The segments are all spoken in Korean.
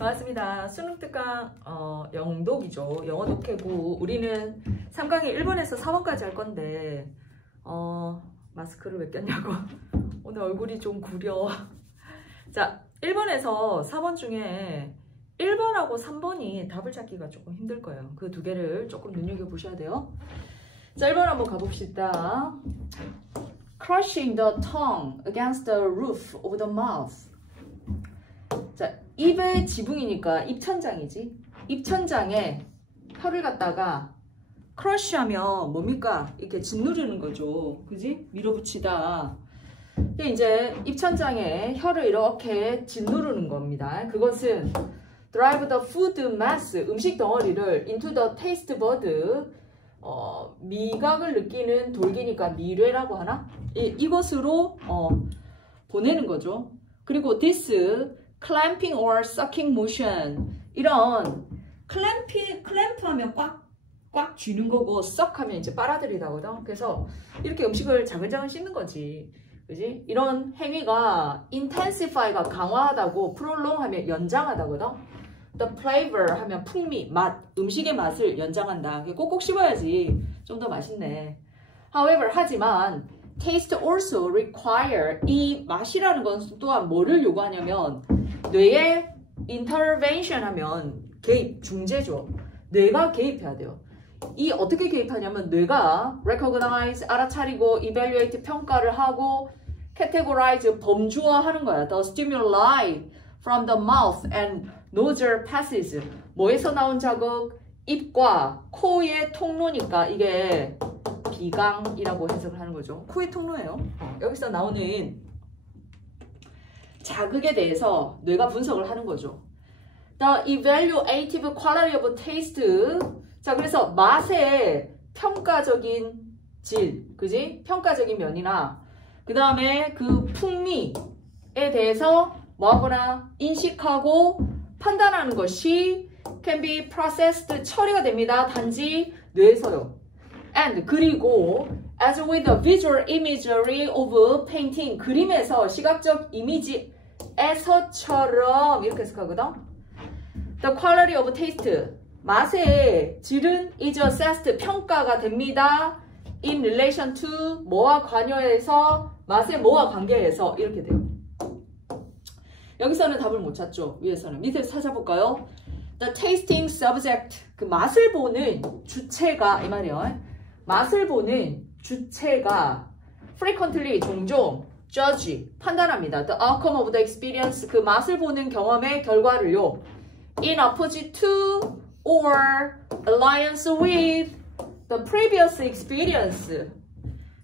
반갑습니다. 수능 특강 영독이죠. 영어 독해고 우리는 3강에 1번에서 4번까지 할 건데 마스크를 왜 꼈냐고. 오늘 얼굴이 좀 구려. 자, 1번에서 4번 중에 1번하고 3번이 답을 찾기가 조금 힘들 거예요. 그 두 개를 조금 눈여겨보셔야 돼요. 자, 1번 한번 가봅시다. Crushing the tongue against the roof of the mouth. 자, 입의 지붕이니까 입천장이지. 입천장에 혀를 갖다가 크러쉬하면 뭡니까? 이렇게 짓누르는 거죠. 그지? 밀어붙이다. 이제 입천장에 혀를 이렇게 짓누르는 겁니다. 그것은 drive the food mass, 음식 덩어리를 into the taste bud, 미각을 느끼는 돌기니까 미뢰라고 하나? 이것으로 보내는 거죠. 그리고 this clamping or sucking motion, 이런 클램프 하면 꽉 쥐는 거고 suck 하면 이제 빨아들이다거든. 그래서 이렇게 음식을 자글자글 씹는 거지. 그지? 이런 행위가 intensify가 강화하다고, prolong 하면 연장하다거든. the flavor 하면 풍미, 맛, 음식의 맛을 연장한다. 꼭꼭 씹어야지 좀 더 맛있네. However, 하지만 taste also require, 이 맛이라는 건 또한 뭐를 요구하냐면 뇌에 intervention 하면 개입, 중재죠. 뇌가 개입해야 돼요. 이 어떻게 개입하냐면 뇌가 recognize, 알아차리고 evaluate, 평가를 하고 categorize, 범주화하는 거야. The stimuli from the mouth and nasal passages. 뭐에서 나온 자극? 입과 코의 통로니까 이게 비강이라고 해석을 하는 거죠. 코의 통로예요. 여기서 나오는 자극에 대해서 뇌가 분석을 하는 거죠. The evaluative quality of taste. 자, 그래서 맛의 평가적인 질, 그지? 평가적인 면이나 그 다음에 그 풍미에 대해서 뭐하거나 인식하고 판단하는 것이 can be processed, 처리가 됩니다. 단지 뇌에서요. And, 그리고 as with the visual imagery of painting, 그림에서 시각적 이미지에서처럼 이렇게 해석하거든. The quality of taste, 맛의 질은 is assessed, 평가가 됩니다. In relation to, 뭐와 관여해서, 맛의 뭐와 관계해서 이렇게 돼요. 여기서는 답을 못 찾죠. 위에서는. 밑에서 찾아볼까요? The tasting subject, 그 맛을 보는 주체가, 이 말이에요. 맛을 보는 주체가 frequently, 종종 judge, 판단합니다. The outcome of the experience, 그 맛을 보는 경험의 결과를요. In opposite to or alliance with the previous experience.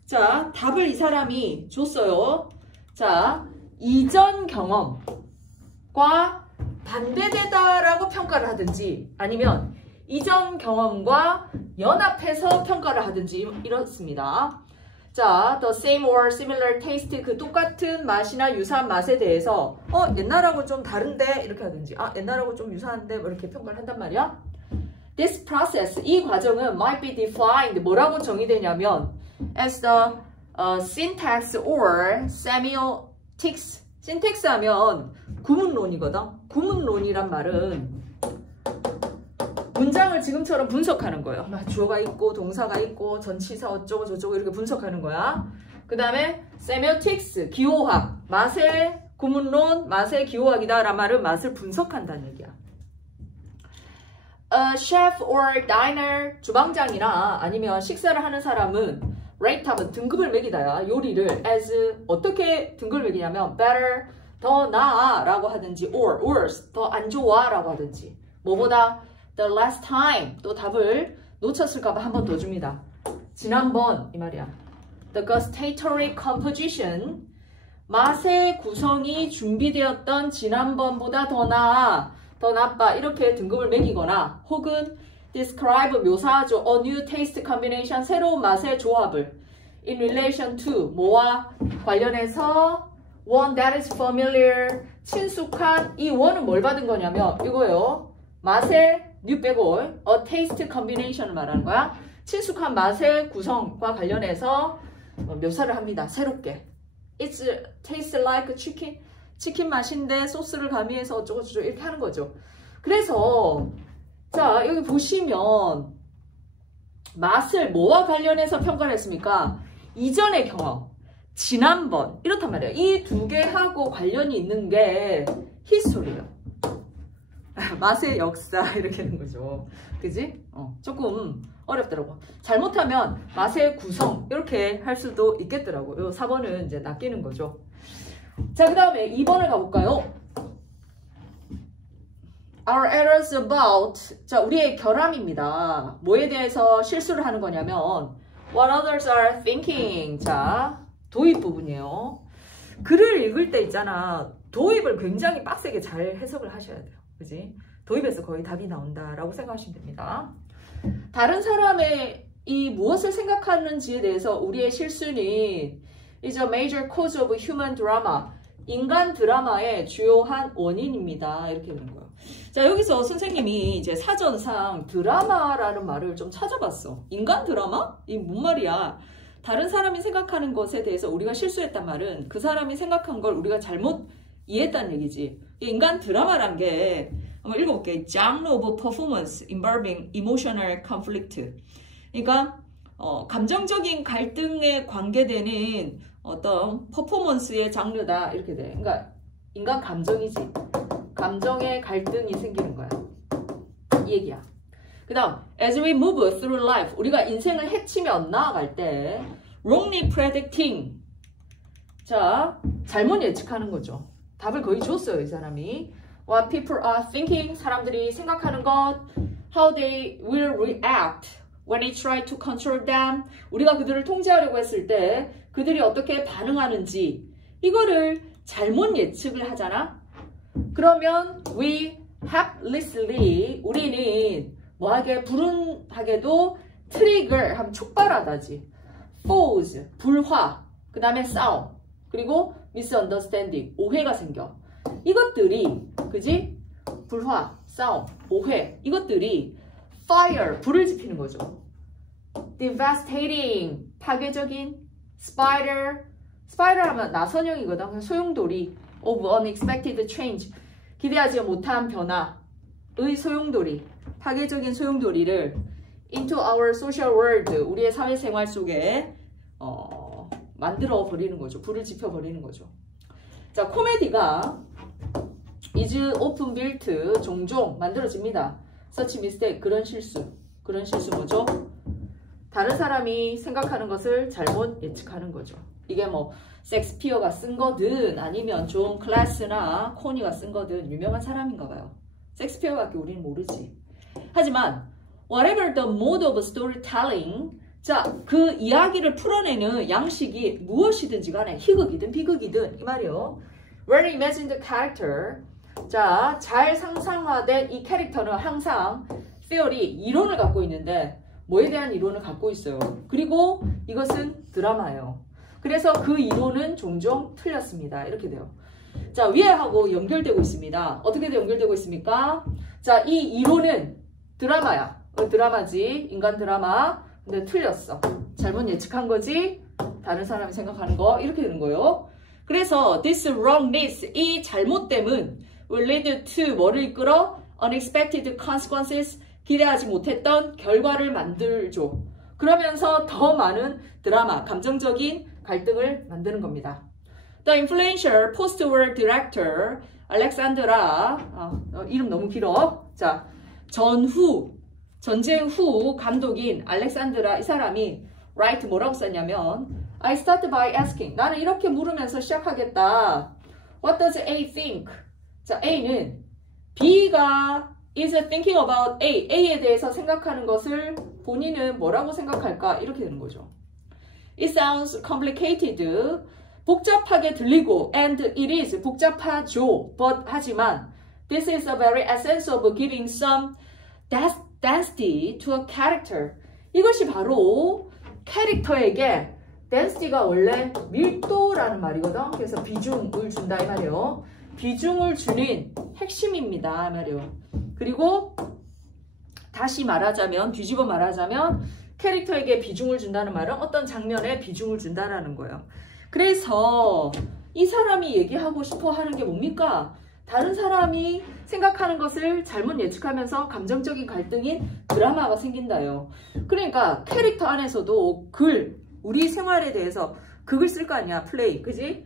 자, 답을 이 사람이 줬어요. 자, 이전 경험과 반대되다라고 평가를 하든지 아니면 이전 경험과 연합해서 평가를 하든지 이렇습니다. 자, the same or similar taste, 그 똑같은 맛이나 유사한 맛에 대해서 옛날하고 좀 다른데 이렇게 하든지 옛날하고 좀 유사한데 뭐 이렇게 평가를 한단 말이야. This process, 이 과정은 might be defined, 뭐라고 정의되냐면 as the syntax or semiotics. syntax 하면 구문론이거든. 구문론이란 말은 문장을 지금처럼 분석하는 거예요. 주어가 있고 동사가 있고 전치사 어쩌고 저쩌고 이렇게 분석하는 거야. 그 다음에 semiotics, 기호학, 맛의 구문론, 맛의 기호학이다 라는 말은 맛을 분석한다는 얘기야. A chef or diner, 주방장이나 아니면 식사를 하는 사람은 rate 하면 등급을 매기다야. 요리를 as, 어떻게 등급을 매기냐면 better, 더 나아 라고 하든지 or worse, 더 안 좋아 라고 하든지. 뭐보다 the last time, 또 답을 놓쳤을까봐 한 번 더 줍니다. 지난번, 이 말이야. The gustatory composition, 맛의 구성이 준비되었던 지난번보다 더 나아, 더 나빠, 이렇게 등급을 매기거나 혹은 describe, 묘사하죠. A new taste combination, 새로운 맛의 조합을 in relation to, 뭐와 관련해서 one that is familiar, 친숙한, 이 one은 뭘 받은 거냐면 이거예요. 맛의 new 빼고 a taste combination을 말하는 거야. 친숙한 맛의 구성과 관련해서 묘사를 합니다. 새롭게. It tastes like chicken. 치킨 맛인데 소스를 가미해서 어쩌고저쩌고 이렇게 하는 거죠. 그래서 자 여기 보시면 맛을 뭐와 관련해서 평가를 했습니까? 이전의 경험, 지난번 이렇단 말이에요. 이 두 개하고 관련이 있는 게 히스토리예요. 맛의 역사 이렇게 하는 거죠. 그지? 조금 어렵더라고. 잘못하면 맛의 구성 이렇게 할 수도 있겠더라고. 요 4번은 이제 낚이는 거죠. 자, 그 다음에 2번을 가볼까요? Our errors about 자 우리의 결함입니다. 뭐에 대해서 실수를 하는 거냐면 What others are thinking 자 도입 부분이에요. 글을 읽을 때 있잖아. 도입을 굉장히 빡세게 잘 해석을 하셔야 돼요. 그지? 도입에서 거의 답이 나온다라고 생각하시면 됩니다. 다른 사람의 이 무엇을 생각하는지에 대해서 우리의 실수는 is a major cause of human drama. 인간 드라마의 주요한 원인입니다. 이렇게 되는 거예요. 자, 여기서 선생님이 이제 사전상 드라마라는 말을 좀 찾아봤어. 인간 드라마? 이게 뭔 말이야? 다른 사람이 생각하는 것에 대해서 우리가 실수했단 말은 그 사람이 생각한 걸 우리가 잘못 이해했다는 얘기지. 인간 드라마란 게 한번 읽어볼게요. Genre of performance involving emotional conflict. 그러니까 감정적인 갈등에 관계되는 어떤 퍼포먼스의 장르다 이렇게 돼. 그러니까 인간 감정이지. 감정의 갈등이 생기는 거야. 이 얘기야. 그 다음 as we move through life 우리가 인생을 헤치며 나아갈 때 wrongly predicting 자 잘못 예측하는 거죠. 답을 거의 줬어요. 이 사람이 what people are thinking 사람들이 생각하는 것 how they will react when we try to control them 우리가 그들을 통제하려고 했을 때 그들이 어떻게 반응하는지 이거를 잘못 예측을 하잖아. 그러면 we helplessly 우리는 뭐하게 불운하게도 trigger 하면 촉발하다지 false 불화 그 다음에 싸움 그리고 misunderstanding 오해가 생겨. 이것들이 그지? 불화, 싸움, 오해 이것들이 fire 불을 지피는 거죠. devastating 파괴적인 spider 하면 나선형이거든. 소용돌이 of unexpected change 기대하지 못한 변화의 소용돌이 파괴적인 소용돌이를 into our social world 우리의 사회생활 속에 만들어 버리는 거죠. 불을 지펴 버리는 거죠. 자, 코미디가 is often built 종종 만들어집니다. such mistake 그런 실수 뭐죠? 다른 사람이 생각하는 것을 잘못 예측하는 거죠. 이게 뭐 섹스피어가 쓴 거든 아니면 존 클래스나 코니가 쓴 거든 유명한 사람인가 봐요. 섹스피어밖에 우리는 모르지. 하지만 whatever the mode of storytelling 자, 그 이야기를 풀어내는 양식이 무엇이든지 간에 희극이든 비극이든 이 말이요. Well imagined character 자, 잘 상상화된 이 캐릭터는 항상 theory, 이론을 갖고 있는데 뭐에 대한 이론을 갖고 있어요. 그리고 이것은 드라마예요. 그래서 그 이론은 종종 틀렸습니다. 이렇게 돼요. 자, 위에하고 연결되고 있습니다. 어떻게 연결되고 있습니까? 자, 이 이론은 드라마야. 드라마지. 인간 드라마. 근데 틀렸어. 잘못 예측한 거지. 다른 사람이 생각하는 거. 이렇게 되는 거예요. 그래서 this wrongness, 이 잘못됨은 will lead to 뭐를 이끌어? unexpected consequences, 기대하지 못했던 결과를 만들죠. 그러면서 더 많은 드라마, 감정적인 갈등을 만드는 겁니다. The influential post-war director 알렉산드라 이름 너무 길어. 자, 전쟁 후 감독인 알렉산드라 이 사람이 write 뭐라고 썼냐면 I start by asking 나는 이렇게 물으면서 시작하겠다. What does A think? 자, A는 B가 is thinking about A, A에 대해서 생각하는 것을 본인은 뭐라고 생각할까? 이렇게 되는 거죠. It sounds complicated. 복잡하게 들리고 and it is 복잡하죠. But 하지만 this is a very essence of giving some density to a character. 이것이 바로 캐릭터에게 density가 원래 밀도라는 말이거든. 그래서 비중을 준다 이 말이에요. 비중을 주는 핵심입니다 이 말이에요. 그리고 다시 말하자면 뒤집어 말하자면 캐릭터에게 비중을 준다는 말은 어떤 장면에 비중을 준다라는 거예요. 그래서 이 사람이 얘기하고 싶어 하는 게 뭡니까? 다른 사람이 생각하는 것을 잘못 예측하면서 감정적인 갈등인 드라마가 생긴다요. 그러니까 캐릭터 안에서도 글, 우리 생활에 대해서 극을 쓸 거 아니야. 플레이, 그지?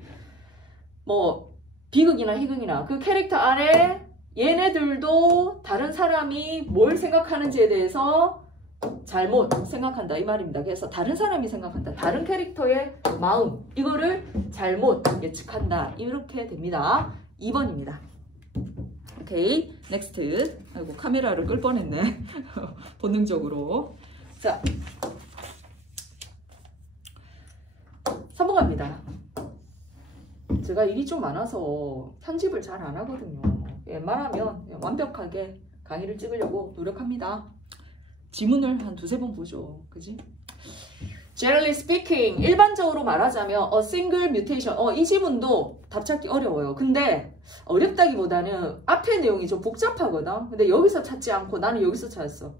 뭐 비극이나 희극이나 그 캐릭터 안에 얘네들도 다른 사람이 뭘 생각하는지에 대해서 잘못 생각한다 이 말입니다. 그래서 다른 사람이 생각한다. 다른 캐릭터의 마음 이거를 잘못 예측한다. 이렇게 됩니다. 2번입니다. 오케이, 넥스트. 아이고 카메라를 끌 뻔했네. 본능적으로. 자, 3번 갑니다. 제가 일이 좀 많아서 편집을 잘 안 하거든요. 웬만하면 완벽하게 강의를 찍으려고 노력합니다. 지문을 한 두세 번 보죠. 그지? Generally speaking, 일반적으로 말하자면 a single mutation. 이 지문도 답 찾기 어려워요. 근데 어렵다기보다는 앞에 내용이 좀 복잡하거든. 근데 여기서 찾지 않고 나는 여기서 찾았어.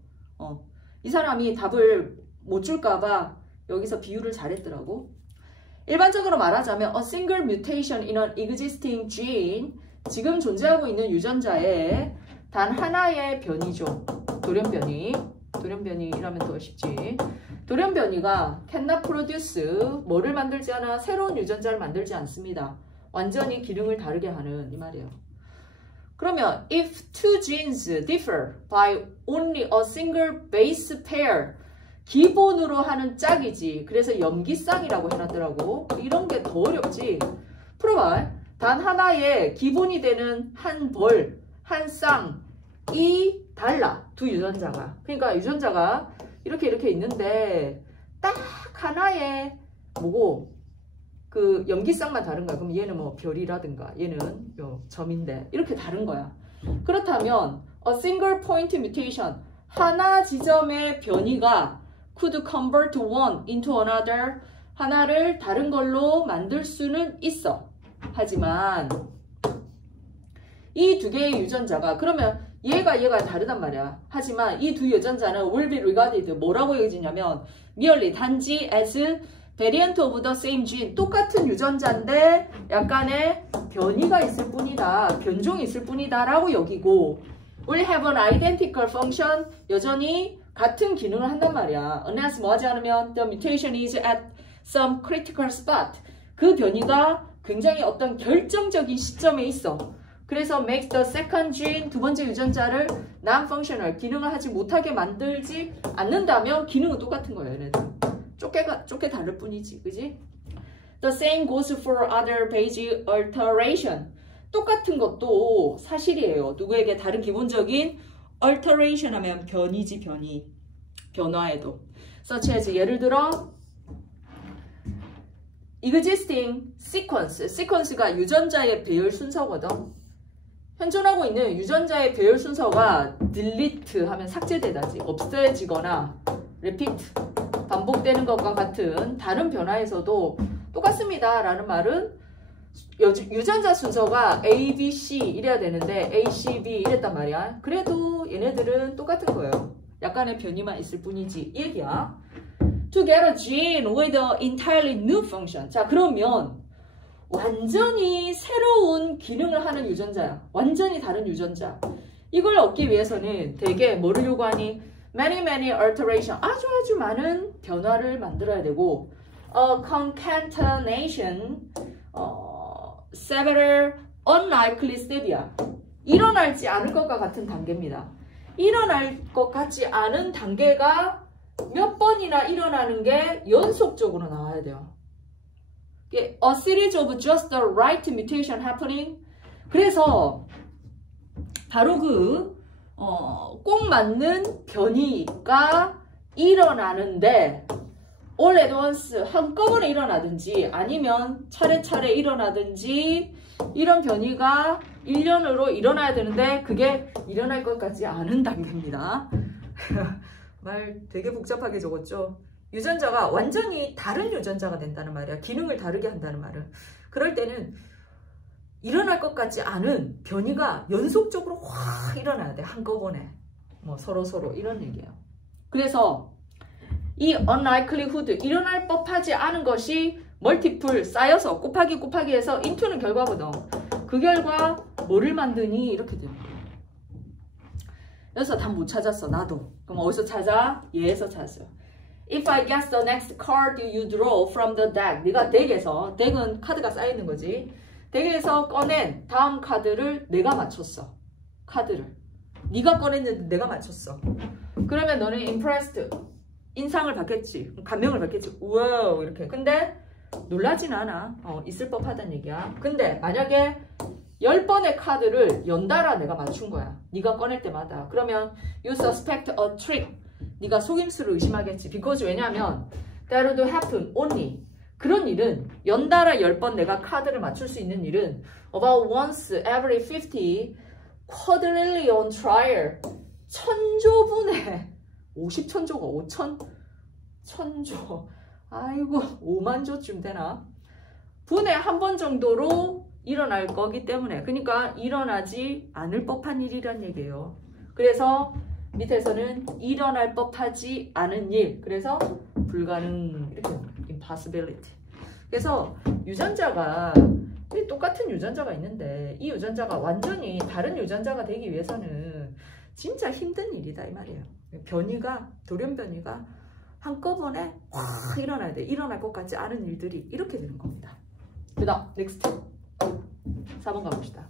이 사람이 답을 못 줄까봐 여기서 비유를 잘했더라고. 일반적으로 말하자면 a single mutation in an existing gene, 지금 존재하고 있는 유전자의 단 하나의 변이죠. 돌연변이라면 더 쉽지. 돌연변이가 cannot produce, 뭐를 만들지 않아? 새로운 유전자를 만들지 않습니다. 완전히 기능을 다르게 하는 이 말이에요. 그러면 if two genes differ by only a single base pair, 기본으로 하는 짝이지. 그래서 염기쌍이라고 해놨더라고. 이런 게 더 어렵지. 풀어봐. 단 하나의 기본이 되는 한 벌, 한 쌍이 달라. 두 유전자가. 그러니까 유전자가 이렇게 있는데 딱 하나의 뭐고 그 염기쌍만 다른 거야. 그럼 얘는 뭐 별이라든가 얘는 요 점인데 이렇게 다른 거야. 그렇다면 a single point mutation, 하나 지점의 변이가 could convert one into another, 하나를 다른 걸로 만들 수는 있어. 하지만 이 두 개의 유전자가, 그러면 얘가 다르단 말이야. 하지만 이 두 유전자는 will be regarded, 뭐라고 여겨지냐면 merely 단지 as variant of the same gene, 똑같은 유전자인데 약간의 변이가 있을 뿐이다, 변종이 있을 뿐이다 라고 여기고, will have an identical function, 여전히 같은 기능을 한단 말이야. unless 뭐 하지 않으면 the mutation is at some critical spot, 그 변이가 굉장히 어떤 결정적인 시점에 있어. 그래서 makes the second gene, 두 번째 유전자를 non-functional, 기능을 하지 못하게 만들지 않는다면 기능은 똑같은 거예요. 얘네들 좁게 다를 뿐이지. 그지? The same goes for other base alteration. 똑같은 것도 사실이에요. 누구에게 다른 기본적인 alteration 하면 변이지, 변이. 변화에도. such as 예를 들어 existing sequence. sequence가 유전자의 배열 순서거든. 현존하고 있는 유전자의 배열 순서가 delete 하면 삭제되다지, 없어지거나 repeat, 반복되는 것과 같은 다른 변화에서도 똑같습니다 라는 말은 유전자 순서가 A, B, C 이래야 되는데 A, C, B 이랬단 말이야. 그래도 얘네들은 똑같은 거예요. 약간의 변이만 있을 뿐이지 이 얘기야. To get a gene with an entirely new function. 자, 그러면 완전히 새로운 기능을 하는 유전자야. 완전히 다른 유전자. 이걸 얻기 위해서는 대개 뭐를 요구하니? many alteration. 아주 많은 변화를 만들어야 되고, concatenation, several unlikely step이야. 일어나지 않을 것과 같은 단계입니다. 일어날 것 같지 않은 단계가 몇 번이나 일어나는 게 연속적으로 나와야 돼요. A series of just the right mutation happening. 그래서 바로 꼭 맞는 변이가 일어나는데 all at once, 한꺼번에 일어나든지 아니면 차례차례 일어나든지 이런 변이가 1년으로 일어나야 되는데 그게 일어날 것 같지 않은 단계입니다. 말 되게 복잡하게 적었죠. 유전자가 완전히 다른 유전자가 된다는 말이야. 기능을 다르게 한다는 말은. 그럴 때는 일어날 것 같지 않은 변이가 연속적으로 확 일어나야 돼. 한꺼번에. 뭐 서로 이런 얘기예요. 그래서 이 unlikelihood, 일어날 법하지 않은 것이 멀티플 쌓여서 곱하기 해서 into는 결과거든. 그 결과 뭐를 만드니? 이렇게 되는 거야. 여기서 답 못 찾았어. 나도. 그럼 어디서 찾아? 얘에서 찾았어요. If I guess the next card you draw from the deck. 네가 덱에서, 덱은 카드가 쌓여있는 거지. 덱에서 꺼낸 다음 카드를 내가 맞췄어. 카드를. 네가 꺼냈는데 내가 맞췄어. 그러면 너는 impressed. 인상을 받겠지. 감명을 받겠지. 우와 이렇게. 근데 놀라진 않아. 있을 법하다는 얘기야. 근데 만약에 10번의 카드를 연달아 내가 맞춘 거야. 네가 꺼낼 때마다. 그러면 you suspect a trick. 네가 속임수를 의심하겠지. Because 왜냐하면 that would happen only. 그런 일은 연달아 10번 내가 카드를 맞출 수 있는 일은 about once every 50 quadrillion trial. 천조분의 50천조가 5천조. 아이고 5만조쯤 되나? 분의 한 번 정도로 일어날 거기 때문에 그러니까 일어나지 않을 법한 일이란 얘기예요. 그래서 밑에서는 일어날 법하지 않은 일. 그래서 불가능 이렇게 impossibility. 그래서 유전자가 똑같은 유전자가 있는데 이 유전자가 완전히 다른 유전자가 되기 위해서는 진짜 힘든 일이다 이 말이에요. 돌연 변이가 한꺼번에 확 일어나야 돼. 일어날 것 같지 않은 일들이 이렇게 되는 겁니다. 그 다음 넥스트 4번 가봅시다.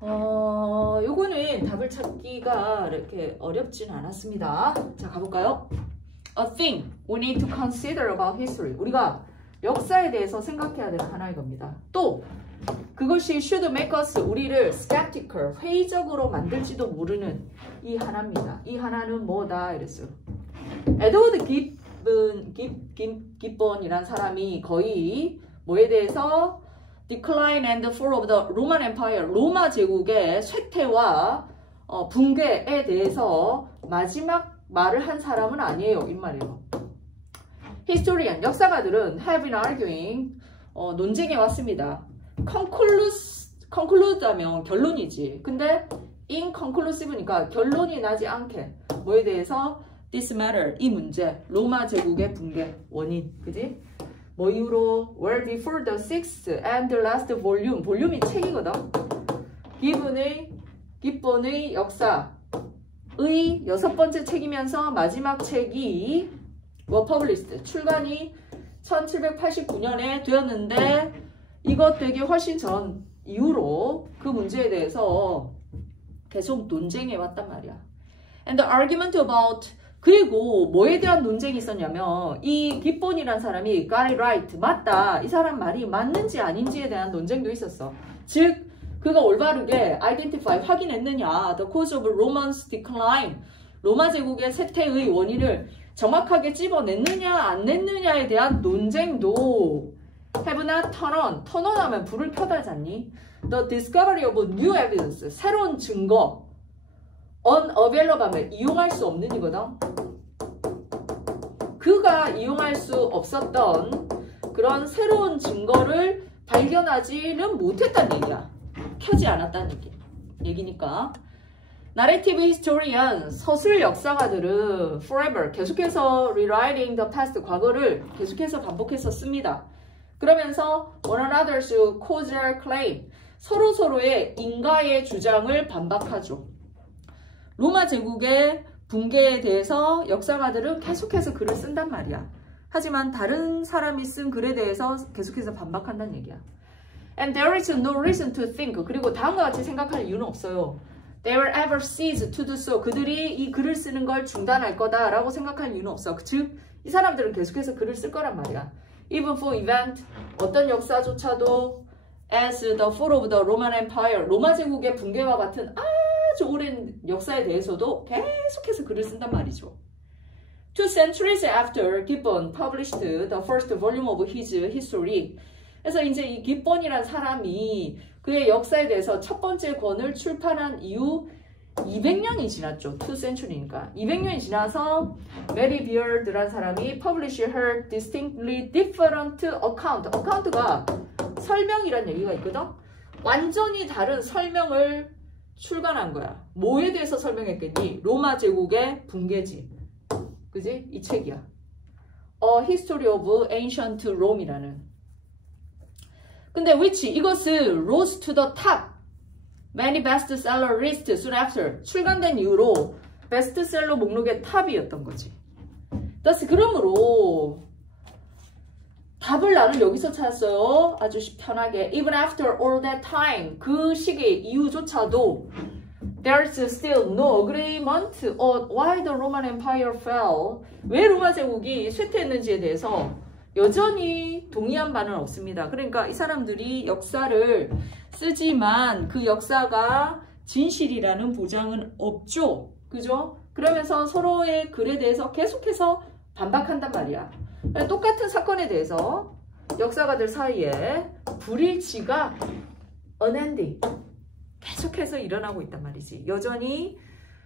요거는 답을 찾기가 이렇게 어렵진 않았습니다. 자 가볼까요? A thing we need to consider about history. 우리가 역사에 대해서 생각해야 되는 하나의 겁니다. 또 그것이 should make us 우리를 skeptical 회의적으로 만들지도 모르는 이 하나입니다. 이 하나는 뭐다 이랬어요. 에드워드 깁번이란 사람이 거의 뭐에 대해서 decline and fall of the Roman Empire 로마 제국의 쇠퇴와 붕괴에 대해서 마지막 말을 한 사람은 아니에요. 이 말이에요. Historian 역사가들은 have been arguing 논쟁해 왔습니다. conclude하면 결론이지. 근데 inconclusive니까 결론이 나지 않게 뭐에 대해서 this matter 이 문제 로마 제국의 붕괴 원인 그지? 뭐 이후로 well before the sixth and the last volume 볼륨이 책이거든. 깁번의 역사의 6번째 책이면서 마지막 책이 were published 출간이 1789년에 되었는데 이것 되기 훨씬 전 이후로 그 문제에 대해서 계속 논쟁해 왔단 말이야. And the argument about 그리고 뭐에 대한 논쟁이 있었냐면 이 깁번이란 사람이 got it right 맞다 이 사람 말이 맞는지 아닌지에 대한 논쟁도 있었어. 즉 그가 올바르게 identify 확인했느냐 the cause of Roman's decline 로마 제국의 쇠퇴의 원인을 정확하게 찝어냈느냐 안 냈느냐에 대한 논쟁도 have not turned on 하면 불을 켜달잖니. The discovery of new evidence 새로운 증거 unavailable 하면 이용할 수 없는 이거든. 그가 이용할 수 없었던 그런 새로운 증거를 발견하지는 못했다는 얘기야. 켜지 않았다는 얘기니까. Narrative historian 서술 역사가들은 forever 계속해서 rewriting the past 과거를 계속해서 반복해서 씁니다. 그러면서 one another's causal claim 서로서로의 인가의 주장을 반박하죠. 로마 제국의 붕괴에 대해서 역사가들은 계속해서 글을 쓴단 말이야. 하지만 다른 사람이 쓴 글에 대해서 계속해서 반박한다는 얘기야. And there is no reason to think. 그리고 다음과 같이 생각할 이유는 없어요. They will ever cease to do so. 그들이 이 글을 쓰는 걸 중단할 거다라고 생각할 이유는 없어. 즉, 이 사람들은 계속해서 글을 쓸 거란 말이야. Even for event, 어떤 역사조차도 as the fall of the Roman Empire, 로마 제국의 붕괴와 같은 아주 오랜 역사에 대해서도 계속해서 글을 쓴단 말이죠. 2 centuries after Gibbon published the first volume of his history. 그래서 이제 이 깁번이란 사람이 그의 역사에 대해서 첫 번째 권을 출판한 이후 200년이 지났죠. 2 century니까. 200년이 지나서 메리 비어드란 사람이 publish her distinctly different account. account가 설명이란 얘기가 있거든. 완전히 다른 설명을 출간한 거야. 뭐에 대해서 설명했겠니? 로마 제국의 붕괴지. 그지? 이 책이야. A History of Ancient Rome이라는. 근데 which 이것을 rose to the top many bestseller list soon after 출간된 이후로 베스트셀러 목록의 탑이었던 거지. thus 그러므로 답을 나는 여기서 찾았어요. 아주 편하게. Even after all that time 그 시기 이후조차도 There's still no agreement on why the Roman Empire fell. 왜 로마 제국이 쇠퇴했는지에 대해서 여전히 동의한 바는 없습니다. 그러니까 이 사람들이 역사를 쓰지만 그 역사가 진실이라는 보장은 없죠. 그죠? 그러면서 서로의 글에 대해서 계속해서 반박한단 말이야. 똑같은 사건에 대해서 역사가들 사이에 불일치가 unending 계속해서 일어나고 있단 말이지. 여전히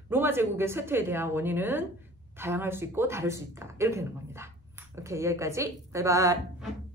로마 제국의 쇠퇴에 대한 원인은 다양할 수 있고 다를 수 있다. 이렇게 하는 겁니다. 오케이, 여기까지. 바이바이.